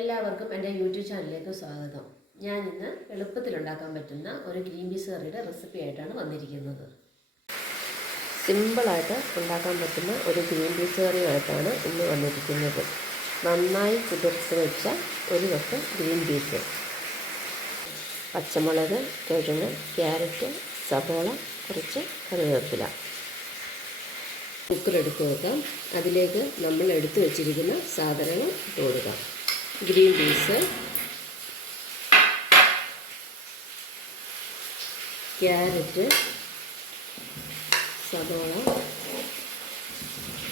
എല്ലാവർക്കും എൻ്റെ യൂട്യൂബ് ചാനലിലേക്ക് സ്വാഗതം. ഞാൻ ഇന്ന് എളുപ്പത്തിൽ ഉണ്ടാക്കാൻ പറ്റുന്ന ഒരു ഗ്രീൻ പീസ് കറിയുടെ റെസിപ്പി ആയിട്ടാണ് വന്നിരിക്കുന്നത്. സിമ്പിളായിട്ട് ഉണ്ടാക്കാൻ പറ്റുന്ന ഒരു ഗ്രീൻ പീസ് കറിയായിട്ടാണ് ഇന്ന് വന്നിരിക്കുന്നത്. നന്നായി കുതിർത്ത് വെച്ച ഒരു കപ്പ് ഗ്രീൻ പീസ്, പച്ചമുളക്, കിഴങ്ങ്, ക്യാരറ്റ്, സബോള, കുറച്ച് കറിവേപ്പില. കുക്കർ എടുത്ത് വെക്കാം. അതിലേക്ക് നമ്മൾ എടുത്തു വച്ചിരിക്കുന്ന സാധനങ്ങൾ ഇട്ട് കൊടുക്കാം. ഗ്രീൻ പീസ്, ക്യാരറ്റ്, സബോള,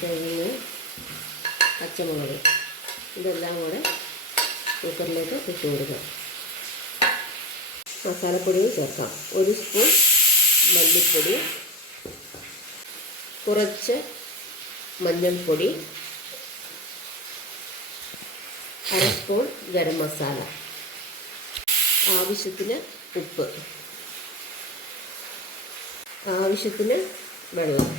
കിഴങ്ങ്, പച്ചമുളക്, ഇതെല്ലാം കൂടെ കുക്കറിലേക്ക് ഇട്ട് കൊടുക്കാം. മസാലപ്പൊടിയും ചേർക്കാം. 1 സ്പൂൺ മല്ലിപ്പൊടി, കുറച്ച് മഞ്ഞൾപ്പൊടി, 1/2 സ്പൂൺ ഗരം മസാല, ആവശ്യത്തിന് ഉപ്പ്, ആവശ്യത്തിന് വെള്ളം.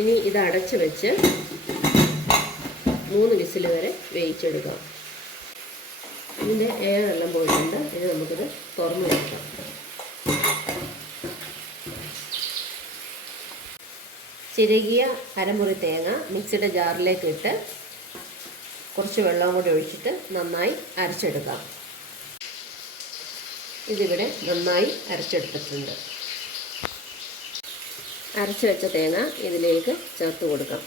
ഇനി ഇത് അടച്ച് വെച്ച് 3 വിസിൽ വരെ വേവിച്ചെടുക്കാം. ഇതിൻ്റെ എയറെല്ലാം പോയിട്ടുണ്ട്. ഇനി നമുക്കിത് തുറന്ന് വെക്കാം. ചിരകിയ അരമുറി തേങ്ങ മിക്സിയുടെ ജാറിലേക്ക് ഇട്ട് കുറച്ച് വെള്ളം കൂടി ഒഴിച്ചിട്ട് നന്നായി അരച്ചെടുക്കാം. ഇതിവിടെ നന്നായി അരച്ചെടുത്തിട്ടുണ്ട്. അരച്ച് വെച്ച തേങ്ങ ഇതിലേക്ക് ചേർത്ത് കൊടുക്കാം.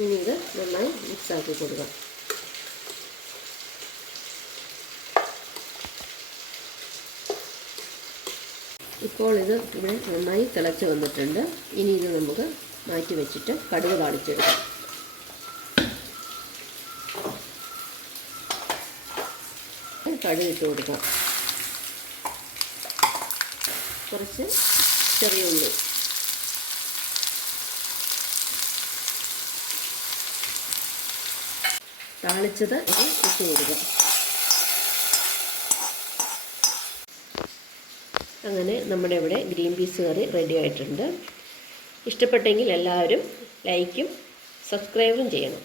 ഇനി ഇത് നന്നായി മിക്സാക്കി കൊടുക്കാം. ഇപ്പോൾ ഇത് ഇവിടെ നന്നായി തിളച്ച് വന്നിട്ടുണ്ട്. ഇനി ഇത് നമുക്ക് മാറ്റി വെച്ചിട്ട് കടുക് താളിച്ചെടുക്കാം. കടുക് ഇട്ട് കൊടുക്കാം. കുറച്ച് ചെറിയ ഉള്ളി, താളിച്ചത് ഇത് ഇട്ട് കൊടുക്കാം. അങ്ങനെ നമ്മുടെ ഇവിടെ ഗ്രീൻ പീസ് കറി റെഡി ആയിട്ടുണ്ട്. ഇഷ്ടപ്പെട്ടെങ്കിൽ എല്ലാവരും ലൈക്കും സബ്സ്ക്രൈബും ചെയ്യണം.